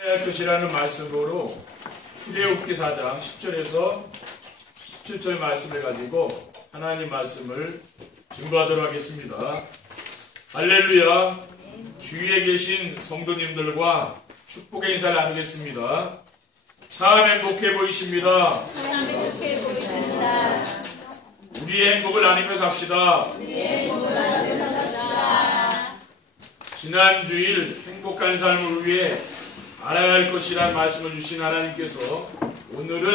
할 것이라는 말씀으로 출애굽기 4장 10절에서 17절 말씀을 가지고 하나님 말씀을 증거하도록 하겠습니다. 할렐루야. 주위에 계신 성도님들과 축복의 인사를 나누겠습니다. 참 행복해 보이십니다. 참 행복해 보이십니다. 우리의 행복을 나누며 삽시다. 우리의 행복을 나누며 삽시다. 지난 주일 행복한 삶을 위해 알아야 할 것이라는 말씀을 주신 하나님께서 오늘은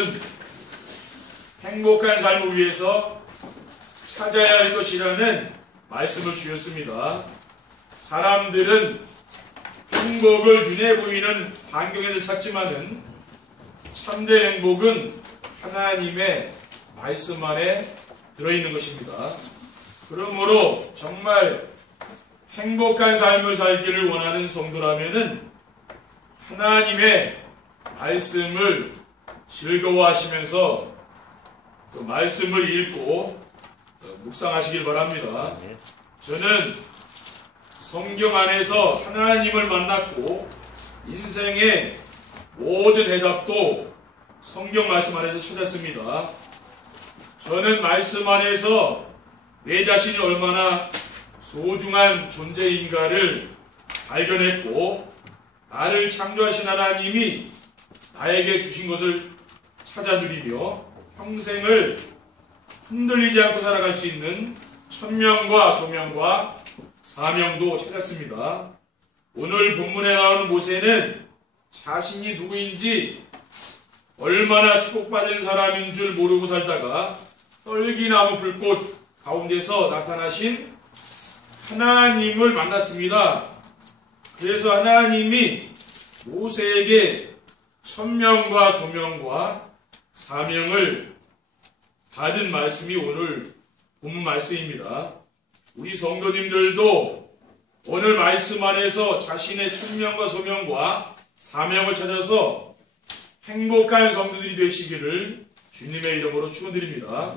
행복한 삶을 위해서 찾아야 할 것이라는 말씀을 주셨습니다. 사람들은 행복을 눈에 보이는 환경에서 찾지만은 참된 행복은 하나님의 말씀 안에 들어있는 것입니다. 그러므로 정말 행복한 삶을 살기를 원하는 성도라면은 하나님의 말씀을 즐거워하시면서 그 말씀을 읽고 묵상하시길 바랍니다. 저는 성경 안에서 하나님을 만났고 인생의 모든 해답도 성경 말씀 안에서 찾았습니다. 저는 말씀 안에서 내 자신이 얼마나 소중한 존재인가를 발견했고 나를 창조하신 하나님이 나에게 주신 것을 찾아 누리며 평생을 흔들리지 않고 살아갈 수 있는 천명과 소명과 사명도 찾았습니다. 오늘 본문에 나오는 모세는 자신이 누구인지 얼마나 축복받은 사람인 줄 모르고 살다가 떨기나무 불꽃 가운데서 나타나신 하나님을 만났습니다. 그래서 하나님이 모세에게 천명과 소명과 사명을 받은 말씀이 오늘 본문 말씀입니다. 우리 성도님들도 오늘 말씀 안에서 자신의 천명과 소명과 사명을 찾아서 행복한 성도들이 되시기를 주님의 이름으로 축원드립니다.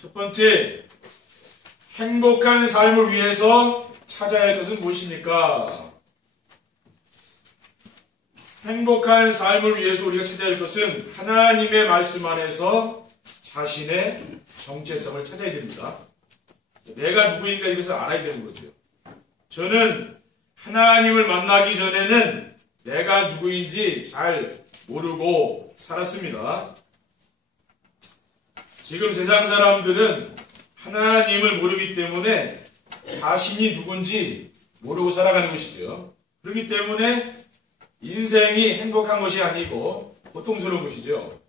첫 번째, 행복한 삶을 위해서 찾아야 할 것은 무엇입니까? 행복한 삶을 위해서 우리가 찾아야 할 것은 하나님의 말씀 안에서 자신의 정체성을 찾아야 됩니다. 내가 누구인가 이것을 알아야 되는 거죠. 저는 하나님을 만나기 전에는 내가 누구인지 잘 모르고 살았습니다. 지금 세상 사람들은 하나님을 모르기 때문에 자신이 누군지 모르고 살아가는 것이죠. 그렇기 때문에 인생이 행복한 것이 아니고 고통스러운 것이죠.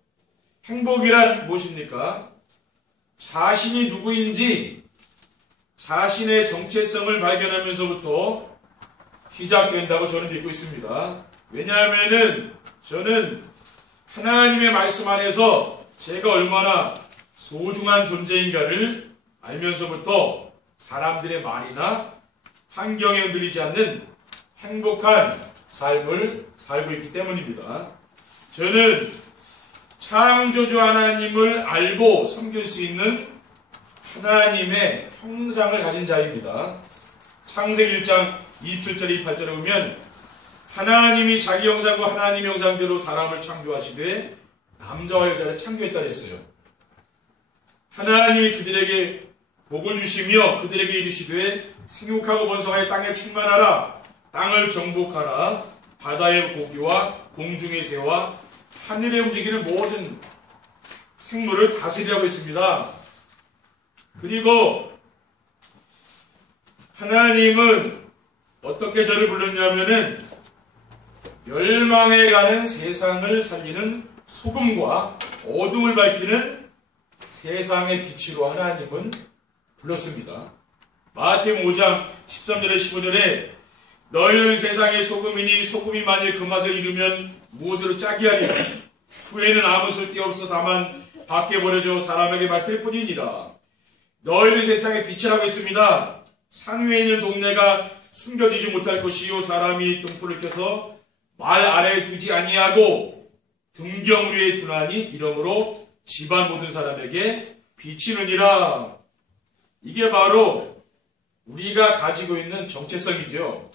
행복이란 무엇입니까? 자신이 누구인지 자신의 정체성을 발견하면서부터 시작된다고 저는 믿고 있습니다. 왜냐하면은 저는 하나님의 말씀 안에서 제가 얼마나 소중한 존재인가를 알면서부터 사람들의 말이나 환경에 흔들리지 않는 행복한 삶을 살고 있기 때문입니다. 저는 창조주 하나님을 알고 섬길 수 있는 하나님의 형상을 가진 자입니다. 창세기 1장 27절 28절에 보면 하나님이 자기 형상과 하나님의 형상대로 사람을 창조하시되 남자와 여자를 창조했다 했어요. 하나님이 그들에게 복을 주시며 그들에게 이르시되 생육하고 번성하여 땅에 충만하라. 땅을 정복하라. 바다의 고기와 공중의 새와 하늘에 움직이는 모든 생물을 다스리라고 했습니다. 그리고 하나님은 어떻게 저를 불렀냐면은 멸망해 가는 세상을 살리는 소금과 어둠을 밝히는 세상의 빛으로 하나님은 불렀습니다. 마태복음 5장 13절에 15절에 너희는 세상의 소금이니 소금이 만일 그 맛을 잃으면 무엇으로 짜게 하리니 후에는 아무 쓸데없어 다만 밖에 버려져 사람에게 맡길 뿐이니라. 너희는 세상의 빛이라고 했습니다. 산 위에 있는 동네가 숨겨지지 못할 것이요 사람이 등불을 켜서 말 아래에 두지 아니하고 등경 위에 두나니 이러므로 집안 모든 사람에게 비치느니라. 이게 바로 우리가 가지고 있는 정체성이죠.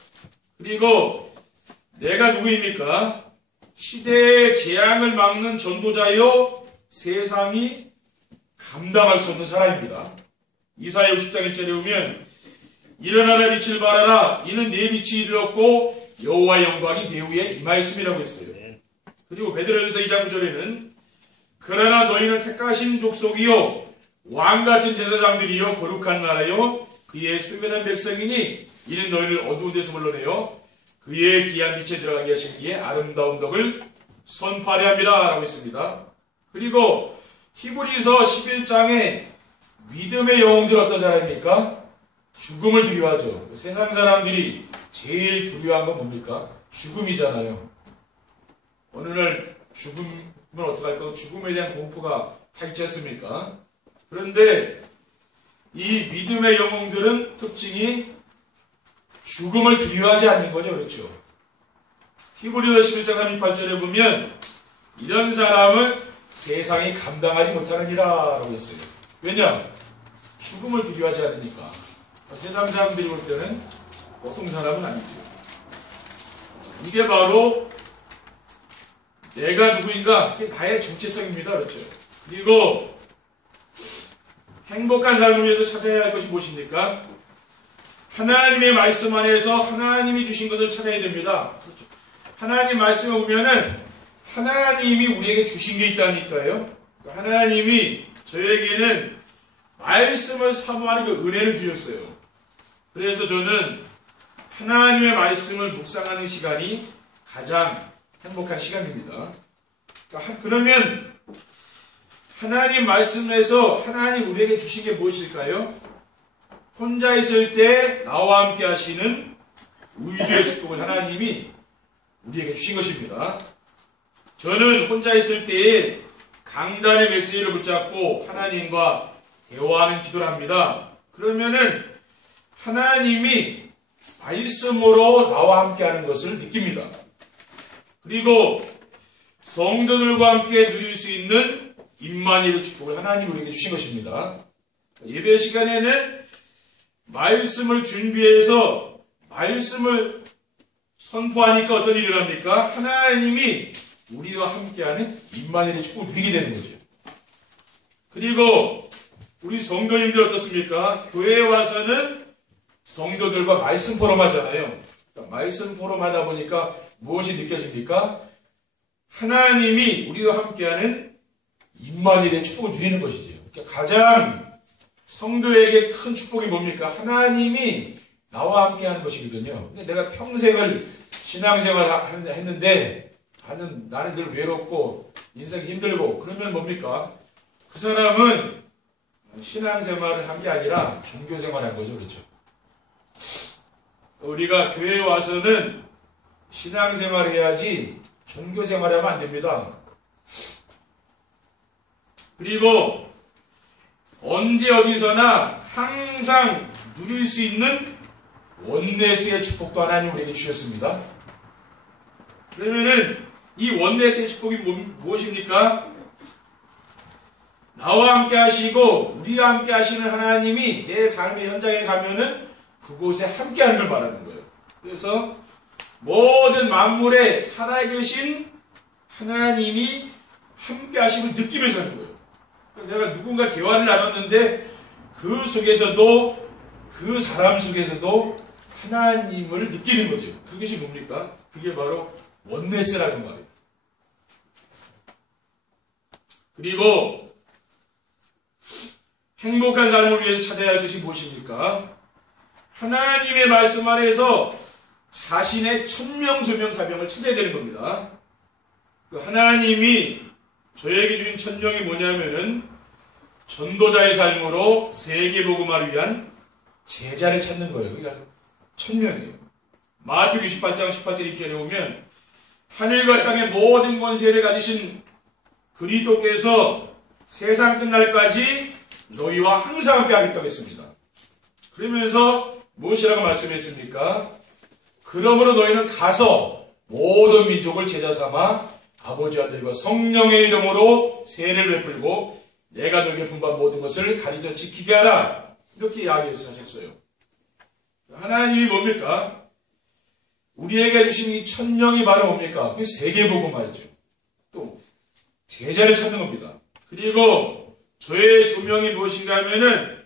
그리고 내가 누구입니까? 시대의 재앙을 막는 전도자요 세상이 감당할 수 없는 사람입니다. 이사야 60장 1절에 보면 일어나라 빛을 발하라 이는 내 빛이 이르렀고 여호와의 영광이 내 위에 임하였음이라고 했어요. 그리고 베드로전서 2장 9절에는 그러나 너희는 택하신 족속이요 왕같은 제사장들이요 거룩한 나라요 그의 순결한 백성이니 이는 너희를 어두운 데서 불러내어 그의 귀한 빛에 들어가게 하신 이의 아름다운 덕을 선포하려 합니다 라고 했습니다. 그리고 히브리서 11장에 믿음의 영웅들 어떤 사람입니까? 죽음을 두려워하죠. 세상 사람들이 제일 두려워한 건 뭡니까? 죽음이잖아요. 어느 날 죽음을 어떡할까? 죽음에 대한 공포가 다 있지 않습니까? 그런데 이 믿음의 영웅들은 특징이 죽음을 두려워하지 않는 거죠. 그렇죠? 히브리서 11장 38절에 보면 이런 사람을 세상이 감당하지 못하느니라 라고 했어요. 왜냐? 죽음을 두려워하지 않으니까. 세상 사람들이 볼 때는 보통 사람은 아니죠. 이게 바로 내가 누구인가? 그게 나의 정체성입니다. 그렇죠? 그리고 행복한 삶을 위해서 찾아야 할 것이 무엇입니까? 하나님의 말씀 안에서 하나님이 주신 것을 찾아야 됩니다. 그렇죠? 하나님 말씀에 보면은 하나님이 우리에게 주신 게 있다니까요. 하나님이 저에게는 말씀을 사모하는 그 은혜를 주셨어요. 그래서 저는 하나님의 말씀을 묵상하는 시간이 가장 행복한 시간입니다. 그러면 하나님 말씀에서 하나님 우리에게 주신 게 무엇일까요? 혼자 있을 때 나와 함께 하시는 의주의 축복을 하나님이 우리에게 주신 것입니다. 저는 혼자 있을 때에 강단의 메시지를 붙잡고 하나님과 대화하는 기도를 합니다. 그러면은 하나님이 말씀으로 나와 함께 하는 것을 느낍니다. 그리고 성도들과 함께 누릴 수 있는 임마누엘의 축복을 하나님이 우리에게 주신 것입니다. 예배 시간에는 말씀을 준비해서 말씀을 선포하니까 어떤 일이 일어납니까? 하나님이 우리와 함께하는 임마누엘의 축복을 누리게 되는 거죠. 그리고 우리 성도님들 어떻습니까? 교회에 와서는 성도들과 말씀 포럼하잖아요. 그러니까 말씀 포럼하다 보니까 무엇이 느껴집니까? 하나님이 우리와 함께하는 임마누엘의 축복을 누리는 것이죠. 그러니까 가장 성도에게 큰 축복이 뭡니까? 하나님이 나와 함께하는 것이거든요. 근데 내가 평생을 신앙생활을 했는데 나는 늘 외롭고 인생이 힘들고 그러면 뭡니까? 그 사람은 신앙생활을 한 게 아니라 종교생활을 한 거죠. 그렇죠? 우리가 교회에 와서는 신앙생활을 해야지 종교생활을 하면 안 됩니다. 그리고 언제 어디서나 항상 누릴 수 있는 원네스의 축복도 하나님 우리에게 주셨습니다. 그러면은 이 원네스의 축복이 무엇입니까? 나와 함께 하시고 우리와 함께 하시는 하나님이 내 삶의 현장에 가면은 그곳에 함께 하는 걸 말하는 거예요. 그래서 모든 만물에 살아계신 하나님이 함께 하심을 느끼면서 하는 거예요. 내가 누군가 대화를 나눴는데 그 속에서도 그 사람 속에서도 하나님을 느끼는 거죠. 그것이 뭡니까? 그게 바로 원네스라는 말이에요. 그리고 행복한 삶을 위해서 찾아야 할 것이 무엇입니까? 하나님의 말씀 안에서 자신의 천명소명사명을 찾아야 되는 겁니다. 그 하나님이 저에게 주신 천명이 뭐냐면은 전도자의 삶으로 세계복음화를 위한 제자를 찾는 거예요. 그러니까 천명이에요. 마태복음 28장 18절 2절에 보면 하늘과 땅의 모든 권세를 가지신 그리스도께서 세상 끝날까지 너희와 항상 함께 하겠다고 했습니다. 그러면서 무엇이라고 말씀했습니까? 그러므로 너희는 가서 모든 민족을 제자 삼아 아버지 아들과 성령의 이름으로 세례를 베풀고 내가 너에게 분부한 모든 것을 가르쳐 지키게 하라. 이렇게 이야기하셨어요. 하나님이 뭡니까? 우리에게 주신 이 천명이 바로 뭡니까? 그게 세계복음화죠. 또 제자를 찾는 겁니다. 그리고 저의 소명이 무엇인가 하면은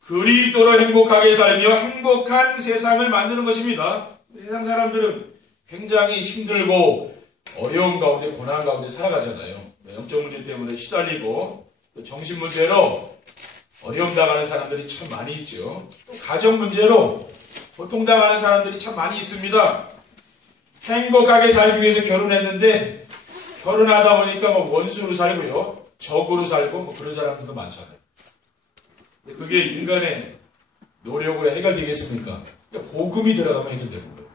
그리스도로 행복하게 살며 행복한 세상을 만드는 것입니다. 세상 사람들은 굉장히 힘들고 어려움 가운데 고난 가운데 살아가잖아요. 영적 문제 때문에 시달리고 정신 문제로 어려움 당하는 사람들이 참 많이 있죠. 또 가정 문제로 고통당하는 사람들이 참 많이 있습니다. 행복하게 살기 위해서 결혼했는데 결혼하다 보니까 뭐 원수로 살고요, 적으로 살고 뭐 그런 사람들도 많잖아요. 그게 인간의 노력으로 해결되겠습니까? 그러니까 복음이 들어가면 해결되는 거예요.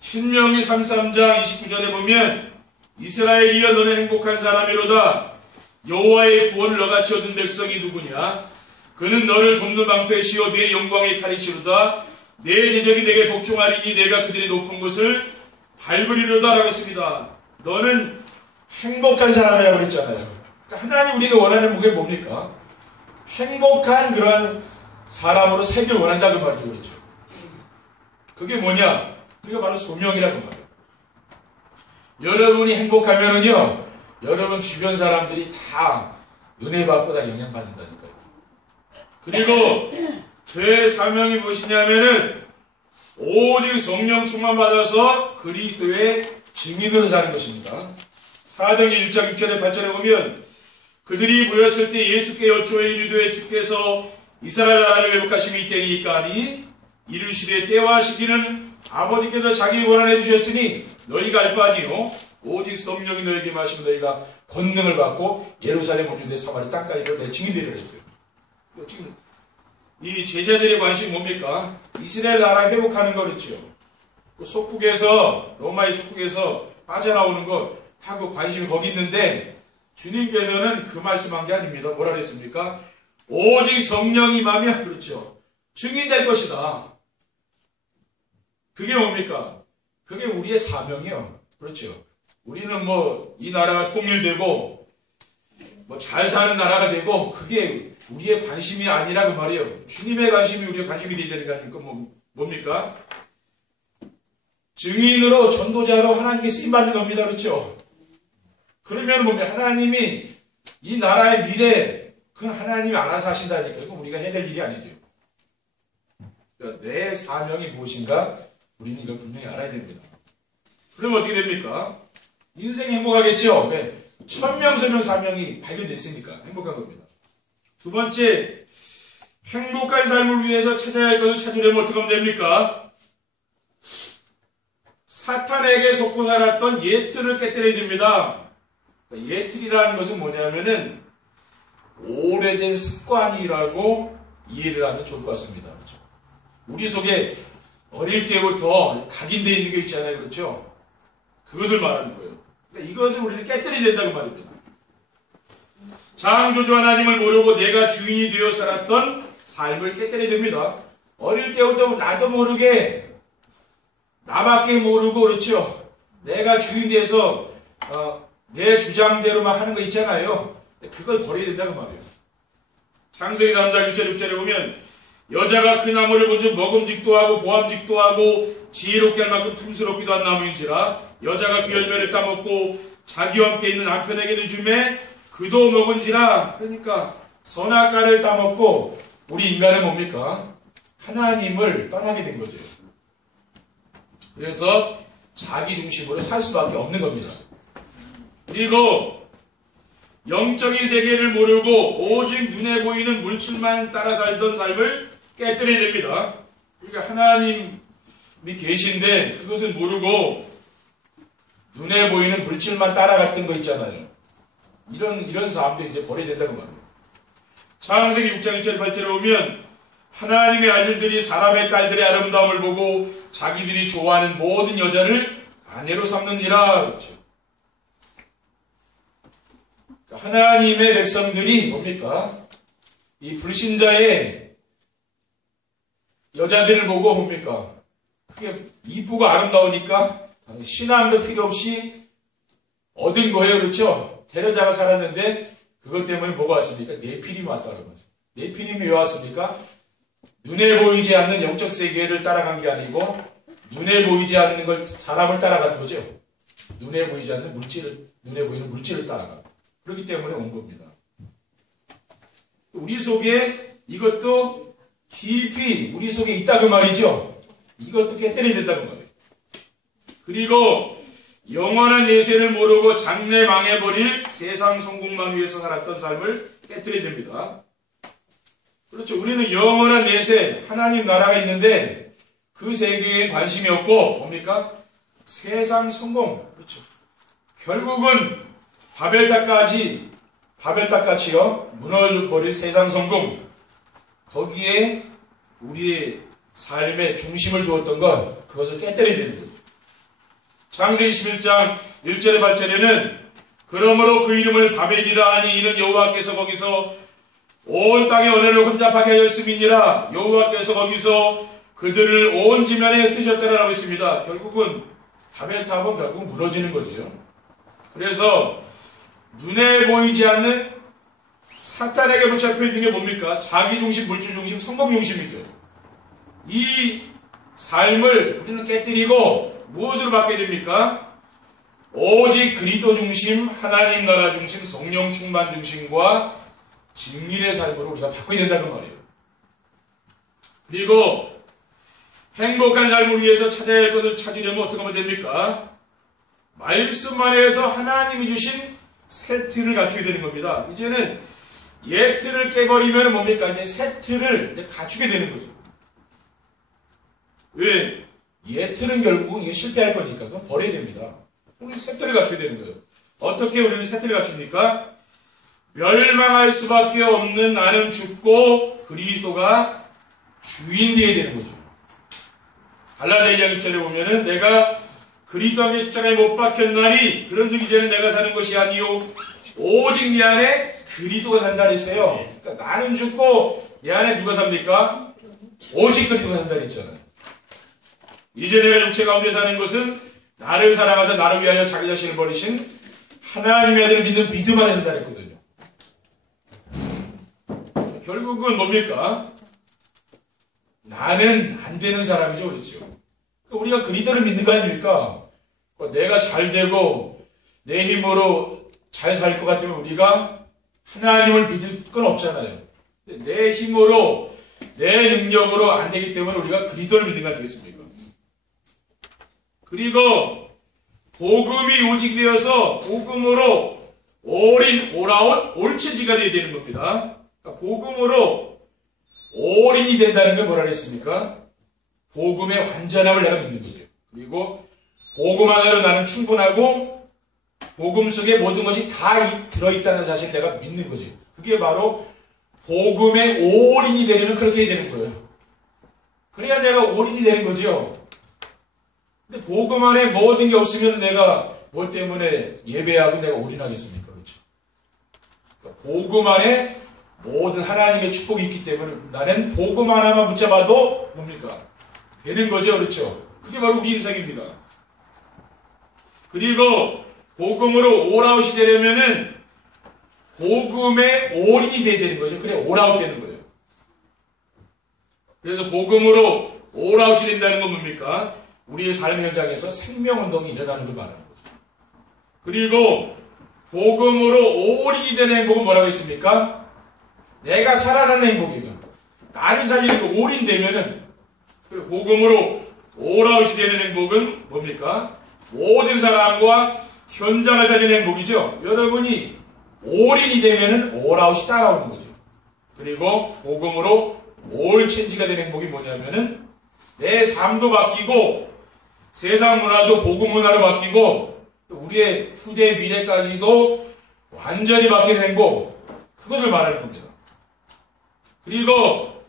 신명기 33장 29절에 보면 이스라엘이여 너는 행복한 사람이로다. 여호와의 구원을 너같이 얻은 백성이 누구냐? 그는 너를 돕는 방패시오 내 영광의 칼이시로다. 내 대적이 내게 복종하리니 내가 그들의 높은 곳을 밟으리로다 라고 했습니다. 너는 행복한 사람이라고 그랬잖아요. 그러니까 하나님 우리가 원하는 게 뭡니까? 행복한 그런 사람으로 살길 원한다 그 말이죠. 그렇죠? 그게 뭐냐? 그게 바로 소명이라고 말이에요. 여러분이 행복하면은요, 여러분 주변 사람들이 다 은혜 받고 다 영향받는다니까요. 그리고 제 사명이 무엇이냐면은 오직 성령 충만 받아서 그리스도의 증인으로 사는 것입니다. 사도행전 1장 6절에 8절에 보면 그들이 모였을 때 예수께 여쭈어 이르되 주께서 이스라엘 나라를 회복하심이 이때니까 하니 이르시되 때와 시기는 아버지께서 자기 원한해 주셨으니 너희가 알 바 아니요 오직 성령이 너에게 마시면 너희가 권능을 받고 예루살렘 온 유대 사마리 땅까지로 내 증인되리라 했어요. 지금 이 제자들의 관심이 뭡니까? 이스라엘 나라 회복하는 거 그렇죠. 그 속국에서 로마의 속국에서 빠져나오는 거 다 그 관심이 거기 있는데 주님께서는 그 말씀한 게 아닙니다. 뭐라 그랬습니까? 오직 성령이 임하면 그렇죠. 증인될 것이다. 그게 뭡니까? 그게 우리의 사명이에요. 그렇죠. 우리는 뭐 이 나라가 통일되고 뭐 잘 사는 나라가 되고 그게 우리의 관심이 아니라 그 말이에요. 주님의 관심이 우리의 관심이 되야 되니까 뭡니까? 증인으로 전도자로 하나님께 쓰임받는 겁니다. 그렇죠. 그러면 뭡니까? 하나님이 이 나라의 미래 그건 하나님이 알아서 하신다니까. 이건 우리가 해야 될 일이 아니죠. 그러니까 내 사명이 무엇인가? 우리는 이걸 분명히 알아야 됩니다. 그러면 어떻게 됩니까? 인생이 행복하겠죠? 네. 천명서명 사명이 발견됐으니까 행복한 겁니다. 두 번째, 행복한 삶을 위해서 찾아야 할 것을 찾으려면 어떻게 하면 됩니까? 사탄에게 속고 살았던 예틀을 깨뜨려야 됩니다. 예틀이라는 것은 뭐냐면은 오래된 습관이라고 이해를 하면 좋을 것 같습니다. 그렇죠? 우리 속에 어릴 때부터 각인되어 있는 게 있잖아요. 그렇죠? 그것을 말하는 거예요. 그러니까 이것을 우리는 깨뜨려야 된다고 말입니다. 창조주 하나님을 모르고 내가 주인이 되어 살았던 삶을 깨뜨려야 됩니다. 어릴 때부터 나도 모르게 나밖에 모르고 그렇죠. 내가 주인 돼서 내 주장대로만 하는 거 있잖아요. 그걸 버려야 된다고 말이에요. 창세기 3장 1절 6절에 보면 여자가 그 나무를 본즉 먹음직도 하고 보암직도 하고 지혜롭게 할 만큼 틈스럽기도 한 나무인지라 여자가 그 열매를 따먹고 자기와 함께 있는 남편에게도 주매 그도 먹은지라. 그러니까 선악과를 따먹고 우리 인간은 뭡니까? 하나님을 떠나게 된 거죠. 그래서 자기 중심으로 살 수밖에 없는 겁니다. 그리고 영적인 세계를 모르고 오직 눈에 보이는 물질만 따라 살던 삶을 깨뜨려야 됩니다. 그러니까 하나님이 계신데 그것을 모르고 눈에 보이는 물질만 따라갔던 거 있잖아요. 이런 사람도 이제 버려야 된다고 말합니다. 창세기 6장 1절 8절에 보면 하나님의 아들들이 사람의 딸들의 아름다움을 보고 자기들이 좋아하는 모든 여자를 아내로 삼는지라. 그렇죠. 하나님의 백성들이 뭡니까? 이 불신자의 여자들을 보고 뭡니까? 그게 이쁘고 아름다우니까 신앙도 필요 없이 얻은 거예요. 그렇죠? 데려다가 살았는데 그것 때문에 뭐가 왔습니까? 네피림이 왔다고 합니다. 네피림이 왜 왔습니까? 눈에 보이지 않는 영적 세계를 따라간 게 아니고 눈에 보이지 않는 걸 사람을 따라가는 거죠. 눈에 보이지 않는 물질을 눈에 보이는 물질을 따라가. 그렇기 때문에 온 겁니다. 우리 속에 이것도 깊이 우리 속에 있다 그 말이죠. 이것도 깨뜨려야 된다는 거예요. 그리고 영원한 내세를 모르고 장래 망해버릴 세상 성공만 위해서 살았던 삶을 깨뜨려야 됩니다. 그렇죠. 우리는 영원한 내세, 하나님 나라가 있는데 그 세계에 관심이 없고 뭡니까? 세상 성공. 그렇죠. 결국은 바벨탑같이요 무너져버릴 세상 성공. 거기에 우리의 삶의 중심을 두었던 것, 그것을 깨뜨려야 되는 거죠. 창세기 11장 1절에 8절에는 그러므로 그 이름을 바벨이라 하니 이는 여호와께서 거기서 온 땅의 언어를 혼잡하게 하였음이니라. 여호와께서 거기서 그들을 온 지면에 흩으셨다라고 했습니다. 결국은 바벨탑은 결국 무너지는 거죠. 그래서 눈에 보이지 않는 사탄에게 붙잡혀 있는 게 뭡니까? 자기 중심, 물질 중심, 성공 중심이죠. 이 삶을 우리는 깨뜨리고 무엇으로 바뀌어야 됩니까? 오직 그리스도 중심, 하나님 나라 중심, 성령 충만 중심과 증인의 삶으로 우리가 바꿔야 된다는 말이에요. 그리고 행복한 삶을 위해서 찾아야 할 것을 찾으려면 어떻게 하면 됩니까? 말씀 안에서 하나님이 주신 새 틀을 갖추게 되는 겁니다. 이제는 옛 틀을 깨버리면 뭡니까? 이제 새 틀을 이제 갖추게 되는 거죠. 왜? 옛 틀은 결국은 이게 실패할 거니까 그건 버려야 됩니다. 우리 새 틀을 갖춰야 되는 거예요. 어떻게 우리는 새 틀을 갖춥니까? 멸망할 수밖에 없는 나는 죽고 그리스도가 주인 되어야 되는 거죠. 갈라디아 2장 1절에 보면은 내가 그리스도 함께 십자가에 못 박혔나니 그런즉 이제는 내가 사는 것이 아니요 오직 내 안에 그리스도가 산다 그랬어요. 그러니까 나는 죽고 내 안에 누가 삽니까? 오직 그리스도가 산다 그랬잖아요. 이제 내가 육체 가운데 사는 것은 나를 사랑하사 나를 위하여 자기 자신을 버리신 하나님의 아들을 믿는 믿음 안에 산다 그랬거든요. 결국은 뭡니까? 나는 안 되는 사람이죠. 그렇죠. 우리가 그리스도를 믿는 거 아닙니까? 내가 잘 되고 내 힘으로 잘 살 것 같으면 우리가 하나님을 믿을 건 없잖아요. 내 힘으로 내 능력으로 안 되기 때문에 우리가 그리스도를 믿는 거 아니겠습니까? 그리고 복음이 오직되어서 복음으로 올체지가 되어야 되는 겁니다. 그러니까 복음으로 올인이 된다는 게 뭐라 그랬습니까? 복음의 완전함을 내가 믿는 거죠. 그리고 복음 하나로 나는 충분하고 복음 속에 모든 것이 다 들어있다는 사실을 내가 믿는 거죠. 그게 바로 복음의 올인이 되려면 그렇게 해야 되는 거예요. 그래야 내가 올인이 되는 거죠. 근데 복음 안에 모든 게 없으면 내가 뭐 때문에 예배하고 내가 올인하겠습니까? 그렇죠? 그러니까 복음 안에 모든 하나님의 축복이 있기 때문에 나는 복음 하나만 붙잡아도 뭡니까? 되는 거죠. 그렇죠? 그게 바로 우리 인생입니다. 그리고 복음으로 올아웃이 되려면은 복음의 올인이 돼야 되는 거죠. 그래 올아웃 되는 거예요. 그래서 복음으로 올아웃이 된다는 건 뭡니까? 우리의 삶 현장에서 생명운동이 일어나는 걸 말하는 거죠. 그리고 복음으로 올인이 되는 행복은 뭐라고 했습니까? 내가 살아나는 행복이에요. 나를 살리는 거 올인되면은 복음으로 올아웃이 되는 행복은 뭡니까? 모든 사람과 현장을 살리는 행복이죠. 여러분이 올인이 되면은 올아웃이 따라오는 거죠. 그리고 복음으로 올체인지가 되는 행복이 뭐냐면은 내 삶도 바뀌고 세상 문화도 복음 문화로 바뀌고 우리의 후대 미래까지도 완전히 바뀌는 행복, 그것을 말하는 겁니다. 그리고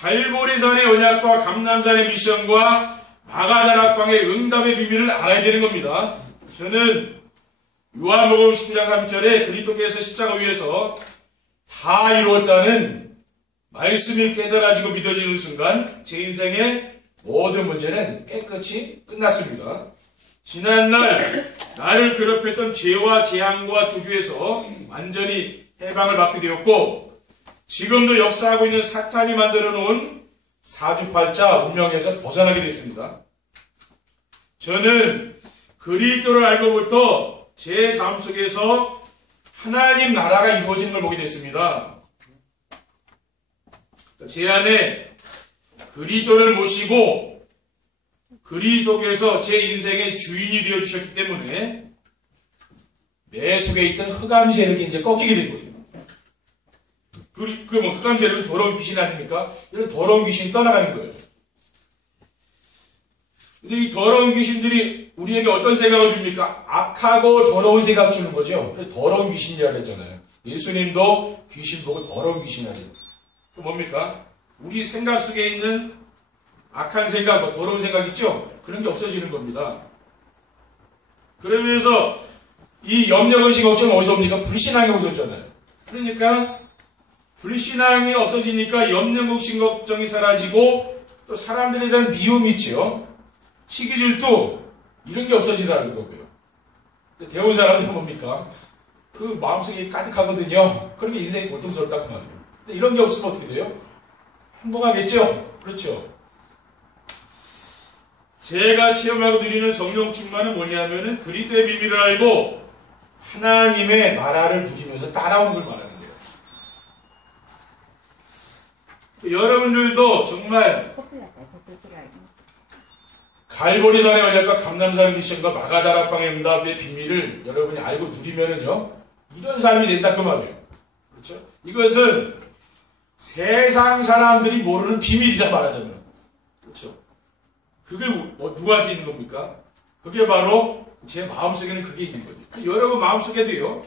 갈보리산의 언약과 감람산의 미션과 마가다락방의 응답의 비밀을 알아야 되는 겁니다. 저는 요한복음 19장 3절에 그리스도께서 십자가 위에서 다 이루었다는 말씀이 깨달아지고 믿어지는 순간 제 인생의 모든 문제는 깨끗이 끝났습니다. 지난날 나를 괴롭혔던 죄와 재앙과 저주에서 완전히 해방을 받게 되었고 지금도 역사하고 있는 사탄이 만들어 놓은 사주팔자 운명에서 벗어나게 됐습니다. 저는 그리스도를 알고부터 제 삶 속에서 하나님 나라가 이루어지는 걸 보게 됐습니다. 제 안에 그리스도를 모시고 그리스도께서 제 인생의 주인이 되어 주셨기 때문에 내 속에 있던 흑암 세력이 이제 꺾이게 된 거죠. 뭐 흑암 세력은 더러운 귀신 아닙니까? 이런 더러운 귀신이 떠나가는 거예요. 근데 이 더러운 귀신들이 우리에게 어떤 생각을 줍니까? 악하고 더러운 생각 주는 거죠. 더러운 귀신이라고 했잖아요. 예수님도 귀신 보고 더러운 귀신이라고. 그 뭡니까? 우리 생각 속에 있는 악한 생각, 뭐 더러운 생각 있죠? 그런 게 없어지는 겁니다. 그러면서 이 염려의식 걱정은 어디서 옵니까? 불신앙이 없어졌잖아요. 그러니까 불신앙이 없어지니까 염려의식 걱정이 사라지고 또 사람들에 대한 미움이 있죠. 시기 질투 이런 게 없어지라는 거고요. 대부분 사람들은 뭡니까? 그 마음속이 가득하거든요. 그러니까 인생이 고통스럽다고 말이에요. 근데 이런 게 없으면 어떻게 돼요? 행복하겠죠? 그렇죠? 제가 체험하고 드리는 성령 충만은 뭐냐면은 그리스도의 비밀을 알고 하나님의 나라를 누리면서 따라오는 걸 말하는 거예요. 여러분들도 정말 갈보리산의 언약과 감남산 미션과 마가다락방의 응답의 비밀을 여러분이 알고 누리면은요, 이런 삶이 된다 그 말이에요. 그렇죠? 이것은 세상 사람들이 모르는 비밀이라 말하자면, 그렇죠? 그게 누구한테 있는 겁니까? 그게 바로 제 마음속에는 그게 있는 거죠. 여러분 마음속에도요,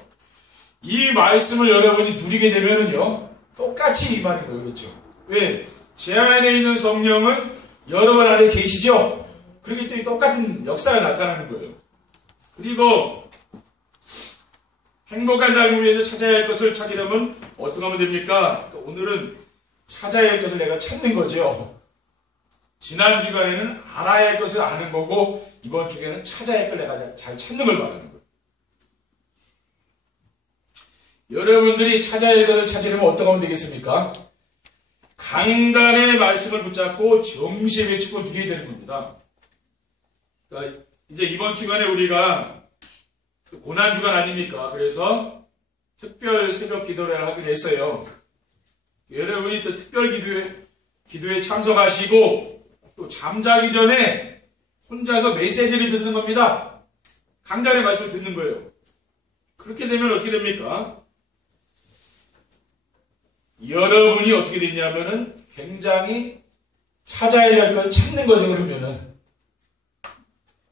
이 말씀을 여러분이 누리게 되면은요, 똑같이 이 말인 거예요. 그렇죠? 왜? 제 안에 있는 성령은 여러분 안에 계시죠? 그렇기 때문에 똑같은 역사가 나타나는 거예요. 그리고 행복한 삶을 위해서 찾아야 할 것을 찾으려면 어떻게 하면 됩니까? 그러니까 오늘은 찾아야 할 것을 내가 찾는 거죠. 지난 주간에는 알아야 할 것을 아는 거고 이번 주에는 찾아야 할 걸 내가 잘 찾는 걸 말하는 거예요. 여러분들이 찾아야 할 것을 찾으려면 어떻게 하면 되겠습니까? 강단의 말씀을 붙잡고 정시에 맺고 누리게 되는 겁니다. 그러니까 이제 이번 주간에 우리가 고난주간 아닙니까? 그래서 특별 새벽 기도를 하기로 했어요. 여러분이 또 특별 기도에 참석하시고 또 잠자기 전에 혼자서 메시지를 듣는 겁니다. 강단의 말씀을 듣는 거예요. 그렇게 되면 어떻게 됩니까? 여러분이 어떻게 되냐면은 굉장히 찾아야 할 걸 찾는 거죠, 그러면은.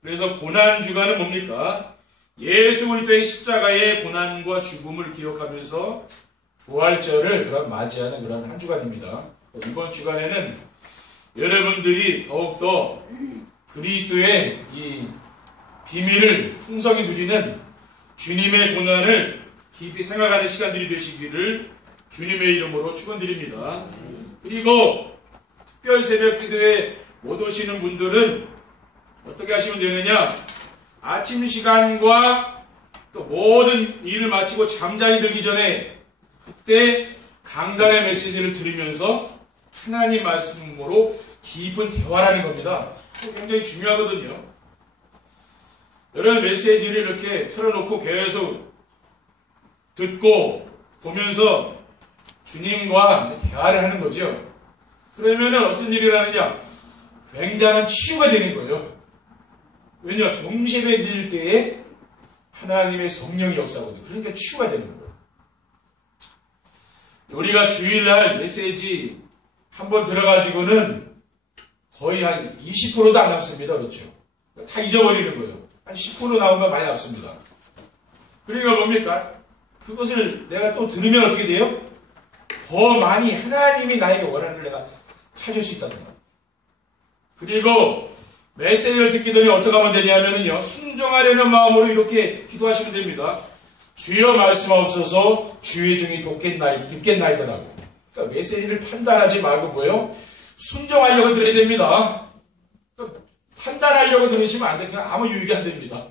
그래서 고난주간은 뭡니까? 예수 그리스도의 십자가의 고난과 죽음을 기억하면서 부활절을 그런 맞이하는 그런 한 주간입니다. 이번 주간에는 여러분들이 더욱더 그리스도의 이 비밀을 풍성히 누리는 주님의 고난을 깊이 생각하는 시간들이 되시기를 주님의 이름으로 축원드립니다. 그리고 특별 새벽 기도에 못 오시는 분들은 어떻게 하시면 되느냐? 아침 시간과 또 모든 일을 마치고 잠자리 들기 전에 그때 강단의 메시지를 들으면서 하나님 말씀으로 깊은 대화를 하는 겁니다. 굉장히 중요하거든요. 여러분 메시지를 이렇게 틀어놓고 계속 듣고 보면서 주님과 대화를 하는 거죠. 그러면은 어떤 일이 일어나느냐? 굉장한 치유가 되는 거예요. 왜냐? 정시에 드릴 때에 하나님의 성령이 역사거든요. 그러니까 치유가 되는 거예요. 우리가 주일날 메시지 한번 들어가지고는 거의 한 20%도 안 남습니다. 그렇죠? 다 잊어버리는 거예요. 한 10% 나오면 많이 남습니다. 그러니까 뭡니까? 그것을 내가 또 들으면 어떻게 돼요? 더 많이 하나님이 나에게 원하는 걸 내가 찾을 수 있다는 거예요. 그리고 메시지를 듣기 전에 어떻게 하면 되냐면요, 순종하려는 마음으로 이렇게 기도하시면 됩니다. 주여 말씀하옵소서 주의 종이 듣겠나이다라고. 그러니까 메시지를 판단하지 말고 뭐예요? 순종하려고 들어야 됩니다. 그러니까 판단하려고 들으시면 안 돼요. 그냥 아무 유익이 안 됩니다.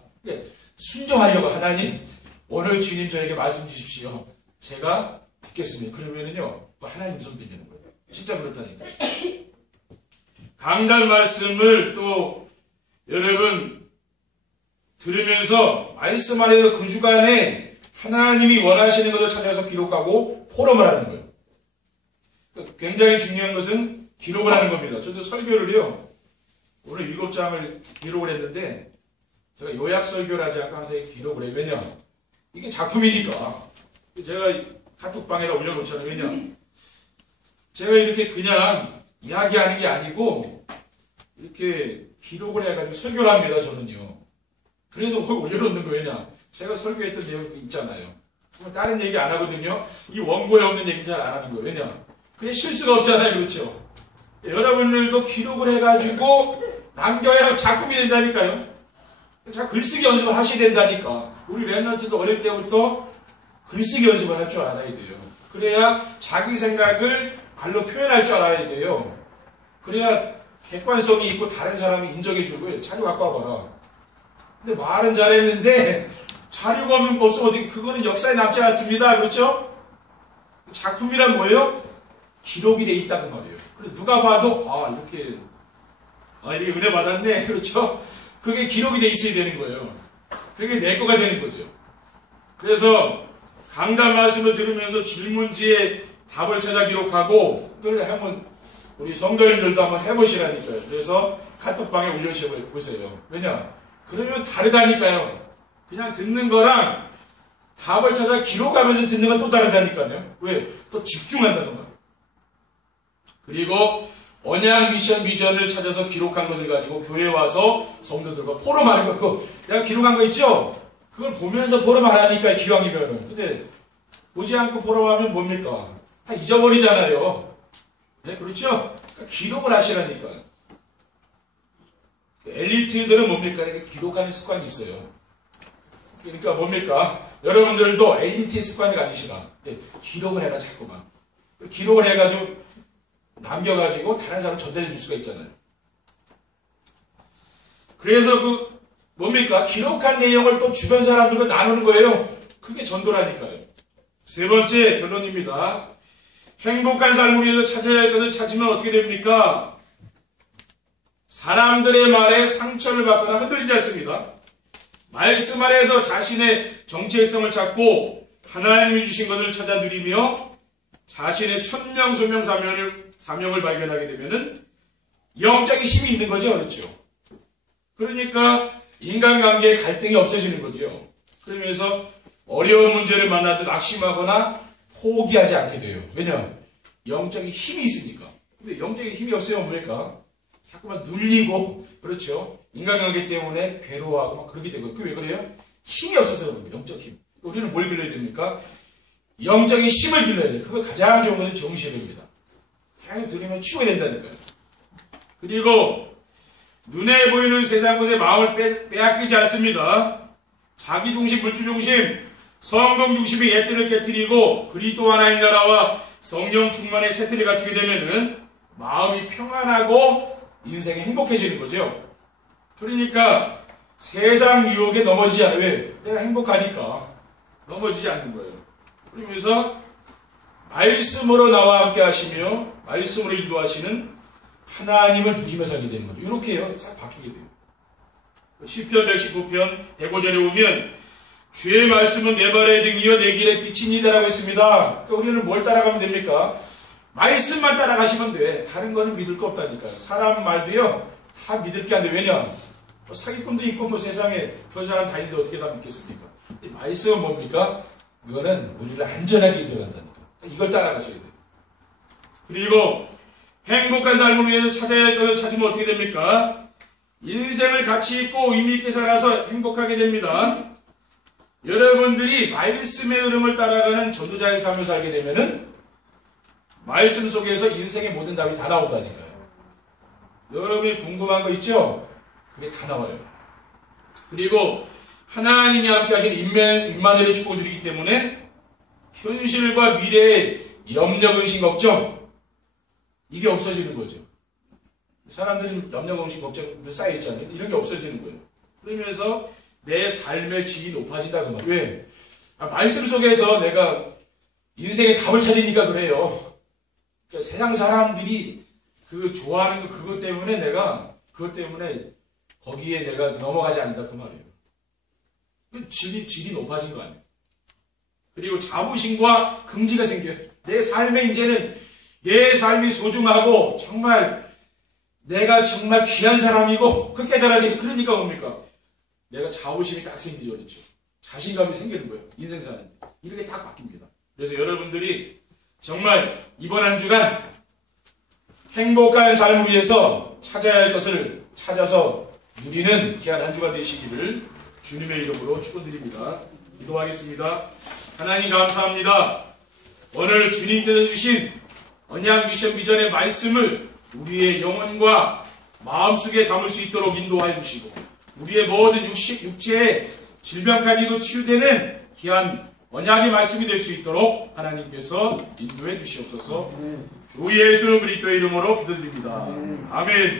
순종하려고. 하나님 오늘 주님 저에게 말씀 주십시오. 제가 듣겠습니다. 그러면은요 하나님 손 들리는 거예요. 진짜 그렇다니까. 강단 말씀을 또 여러분 들으면서 말씀 안에서 그 주간에 하나님이 원하시는 것을 찾아서 기록하고 포럼을 하는 거예요. 굉장히 중요한 것은 기록을 하는 겁니다. 저도 설교를요, 오늘 7장을 기록을 했는데, 제가 요약 설교를 하지 않고 항상 기록을 해요. 왜냐? 이게 작품이니까. 제가 카톡방에다 올려놓잖아요. 왜냐? 제가 이렇게 그냥 이야기하는 게 아니고, 이렇게 기록을 해가지고 설교를 합니다, 저는요. 그래서 그걸 올려놓는 거예요. 왜냐? 제가 설교했던 내용 있잖아요. 다른 얘기 안 하거든요. 이 원고에 없는 얘기 잘 안 하는 거예요. 왜냐? 그게 실수가 없잖아요. 그렇죠? 여러분들도 기록을 해가지고 남겨야 작품이 된다니까요. 자, 글쓰기 연습을 하셔야 된다니까. 우리 랩런트도 어릴 때부터 글쓰기 연습을 할 줄 알아야 돼요. 그래야 자기 생각을 말로 표현할 줄 알아야 돼요. 그래야 객관성이 있고 다른 사람이 인정해주고 자료 갖고 와봐라. 근데 말은 잘했는데 자료가 없으면 어떻게, 그거는 역사에 남지 않습니다. 그렇죠? 작품이란 뭐예요? 기록이 돼 있다는 말이에요. 누가 봐도 이렇게 은혜 받았네. 그렇죠? 그게 기록이 돼 있어야 되는 거예요. 그게 내 거가 되는 거죠. 그래서 강단 말씀을 들으면서 질문지에 답을 찾아 기록하고, 그걸 한번 우리 성도님들도 한번 해보시라니까요. 그래서 카톡방에 올려보세요. 왜냐? 그러면 다르다니까요. 그냥 듣는 거랑 답을 찾아 기록하면서 듣는 건 또 다르다니까요. 왜? 또 집중한다는 말이에요. 그리고 언약 미션 비전을 찾아서 기록한 것을 가지고 교회에 와서 성도들과 포럼하는 거, 그거 내가 기록한 거 있죠? 그걸 보면서 포럼하라니까, 기왕이면은. 근데 보지 않고 포럼하면 뭡니까? 다 잊어버리잖아요. 네, 그렇죠? 그러니까 기록을 하시라니까. 엘리트들은 뭡니까? 이렇게 기록하는 습관이 있어요. 그러니까 뭡니까? 여러분들도 엘리트의 습관을 가지시라. 네, 기록을 해라, 자꾸만. 기록을 해가지고 남겨가지고 다른 사람 전달해 줄 수가 있잖아요. 그래서 뭡니까? 기록한 내용을 또 주변 사람들과 나누는 거예요. 그게 전도라니까요. 세 번째 결론입니다. 행복한 삶을 위해서 찾아야 할 것을 찾으면 어떻게 됩니까? 사람들의 말에 상처를 받거나 흔들리지 않습니다. 말씀 안에서 자신의 정체성을 찾고 하나님이 주신 것을 찾아 누리며 자신의 천명, 소명, 사명을 발견하게 되면은 영적인 힘이 있는 거죠. 그렇죠? 그러니까 인간관계에 갈등이 없어지는 거죠. 그러면서 어려운 문제를 만나도 낙심하거나 포기하지 않게 돼요. 왜냐? 영적인 힘이 있으니까. 근데 영적인 힘이 없으면 뭡니까? 자꾸만 눌리고, 그렇죠? 인간관계 때문에 괴로워하고 막 그렇게 되고. 그게 왜 그래요? 힘이 없어서 그럽니다. 영적 힘. 우리는 뭘 길러야 됩니까? 영적인 힘을 길러야 돼요. 그거 가장 좋은 것은 정신입니다. 계속 들으면 치워야 된다니까요. 그리고 눈에 보이는 세상 것에 마음을 빼앗기지 않습니다. 자기 중심, 물질 중심, 성공 중심의 옛들을 깨뜨리고 그리스도 하나님 나라와 성령 충만의 세트를 갖추게 되면은 마음이 평안하고 인생이 행복해지는 거죠. 그러니까 세상 유혹에 넘어지지 않아요. 왜? 내가 행복하니까 넘어지지 않는 거예요. 그러면서 말씀으로 나와 함께 하시며 말씀으로 인도하시는 하나님을 누리며 살게 되는 거죠. 이렇게 해요. 싹 바뀌게 돼요. 시편 119편 105절에 보면 주의 말씀은 내 발의 등이요 내 길의 빛이니다라고 했습니다. 그러니까 우리는 뭘 따라가면 됩니까? 말씀만 따라가시면 돼. 다른 거는 믿을 거 없다니까요. 사람 말도요 다 믿을 게 안 돼. 왜냐? 사기꾼도 있고 뭐 세상에 그 사람 다니는데 어떻게 다 믿겠습니까? 이 말씀은 뭡니까? 이거는 우리를 안전하게 인도한다니까. 이걸 따라가셔야 돼요. 그리고 행복한 삶을 위해서 찾아야 할 것을 찾으면 어떻게 됩니까? 인생을 가치 있고 의미 있게 살아서 행복하게 됩니다. 여러분들이 말씀의 흐름을 따라가는 전도자의 삶을 살게 되면은 말씀 속에서 인생의 모든 답이 다 나온다니까요. 여러분이 궁금한 거 있죠? 그게 다 나와요. 그리고 하나님이 함께 하신 임마누엘의 축복을 드리기 때문에 현실과 미래의 염려, 근심, 걱정 이게 없어지는 거죠. 사람들은 염려, 근심, 걱정 쌓여있잖아요. 이런 게 없어지는 거예요. 그러면서 내 삶의 질이 높아진다 그 말이에요. 왜? 말씀 속에서 내가 인생의 답을 찾으니까 그래요. 그러니까 세상 사람들이 그 좋아하는 거 그것 때문에 거기에 내가 넘어가지 않는다 그 말이에요. 그 질이 높아진 거 아니에요. 그리고 자부심과 긍지가 생겨요. 내 삶에 이제는 내 삶이 소중하고 정말 내가 정말 귀한 사람이고 그 깨달아지고 그러니까 뭡니까? 내가 자부심이 딱 생기죠. 그렇죠? 자신감이 생기는 거예요. 인생 사는 이렇게 딱 바뀝니다. 그래서 여러분들이 정말 이번 한 주간 행복한 삶을 위해서 찾아야 할 것을 찾아서 누리는 귀한 한 주가 되시기를 주님의 이름으로 축원드립니다. 기도하겠습니다. 하나님 감사합니다. 오늘 주님께서 주신 언약 미션 비전의 말씀을 우리의 영혼과 마음속에 담을 수 있도록 인도하여 주시고 우리의 모든 육체의 질병까지도 치유되는 귀한 언약의 말씀이 될 수 있도록 하나님께서 인도해 주시옵소서. 주 예수 그리스도의 이름으로 기도드립니다. 아멘.